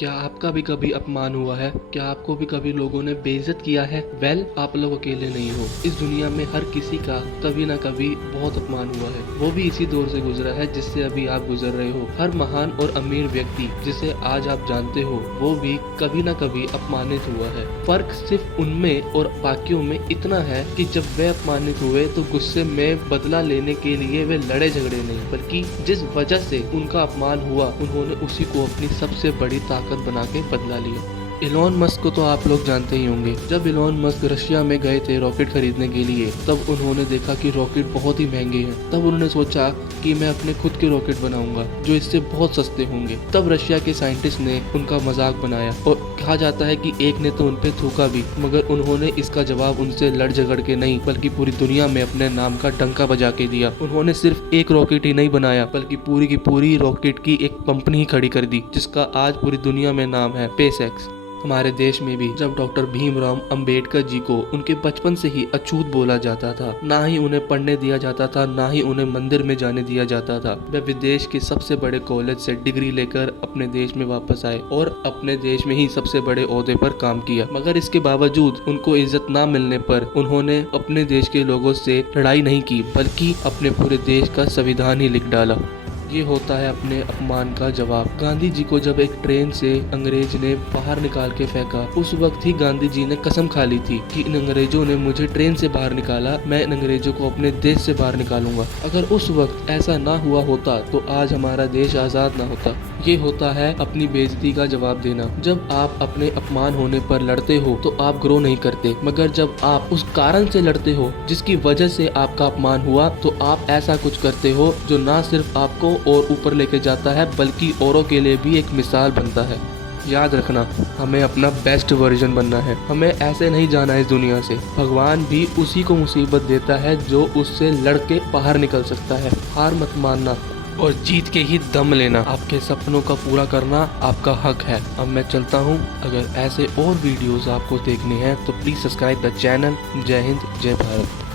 क्या आपका भी कभी अपमान हुआ है? क्या आपको भी कभी लोगों ने बेइज्जत किया है? आप लोग अकेले नहीं हो। इस दुनिया में हर किसी का कभी ना कभी बहुत अपमान हुआ है। वो भी इसी दौर से गुजरा है जिससे अभी आप गुजर रहे हो। हर महान और अमीर व्यक्ति जिसे आज आप जानते हो, वो भी कभी ना कभी अपमानित हुआ है। फर्क सिर्फ उनमें और बाकियों में इतना है कि जब वे अपमानित हुए तो गुस्से में बदला लेने के लिए वे लड़े झगड़े नहीं, बल्कि जिस वजह से उनका अपमान हुआ उन्होंने उसी को अपनी सबसे बड़ी ताकत बना के बदला लिया। इलॉन मस्क को तो आप लोग जानते ही होंगे। जब इलॉन मस्क रशिया में गए थे रॉकेट खरीदने के लिए, तब उन्होंने देखा कि रॉकेट बहुत ही महंगे हैं। तब उन्होंने सोचा कि मैं अपने खुद के रॉकेट बनाऊंगा जो इससे बहुत सस्ते होंगे। तब रशिया के साइंटिस्ट ने उनका मजाक बनाया और कहा जाता है कि एक ने तो उन पे थूका भी, मगर उन्होंने इसका जवाब उनसे लड़ झगड़ के नहीं बल्कि पूरी दुनिया में अपने नाम का डंका बजा के दिया। उन्होंने सिर्फ एक रॉकेट ही नहीं बनाया बल्कि पूरी की पूरी रॉकेट की एक कंपनी ही खड़ी कर दी, जिसका आज पूरी दुनिया में नाम है स्पेसएक्स। हमारे देश में भी जब डॉक्टर भीमराव अंबेडकर जी को उनके बचपन से ही अछूत बोला जाता था, ना ही उन्हें पढ़ने दिया जाता था, ना ही उन्हें मंदिर में जाने दिया जाता था, वे विदेश के सबसे बड़े कॉलेज से डिग्री लेकर अपने देश में वापस आए और अपने देश में ही सबसे बड़े ओहदे पर काम किया। मगर इसके बावजूद उनको इज्जत ना मिलने पर उन्होंने अपने देश के लोगों से लड़ाई नहीं की, बल्कि अपने पूरे देश का संविधान ही लिख डाला। ये होता है अपने अपमान का जवाब। गांधी जी को जब एक ट्रेन से अंग्रेज ने बाहर निकाल के फेंका, उस वक्त ही गांधी जी ने कसम खा ली थी कि इन अंग्रेजों ने मुझे ट्रेन से बाहर निकाला, मैं इन अंग्रेजों को अपने देश से बाहर निकालूंगा। अगर उस वक्त ऐसा ना हुआ होता तो आज हमारा देश आजाद ना होता। ये होता है अपनी बेइज्जती का जवाब देना। जब आप अपने अपमान होने पर लड़ते हो तो आप ग्रो नहीं करते, मगर जब आप उस कारण से लड़ते हो जिसकी वजह से आपका अपमान हुआ, तो आप ऐसा कुछ करते हो जो ना सिर्फ आपको और ऊपर लेके जाता है बल्कि औरों के लिए भी एक मिसाल बनता है। याद रखना, हमें अपना बेस्ट वर्जन बनना है। हमें ऐसे नहीं जाना इस दुनिया से। भगवान भी उसी को मुसीबत देता है जो उससे लड़ के बाहर निकल सकता है। हार मत मानना और जीत के ही दम लेना। आपके सपनों का पूरा करना आपका हक है। अब मैं चलता हूँ। अगर ऐसे और वीडियोस आपको देखने हैं तो प्लीज सब्सक्राइब द चैनल। जय हिंद, जय भारत।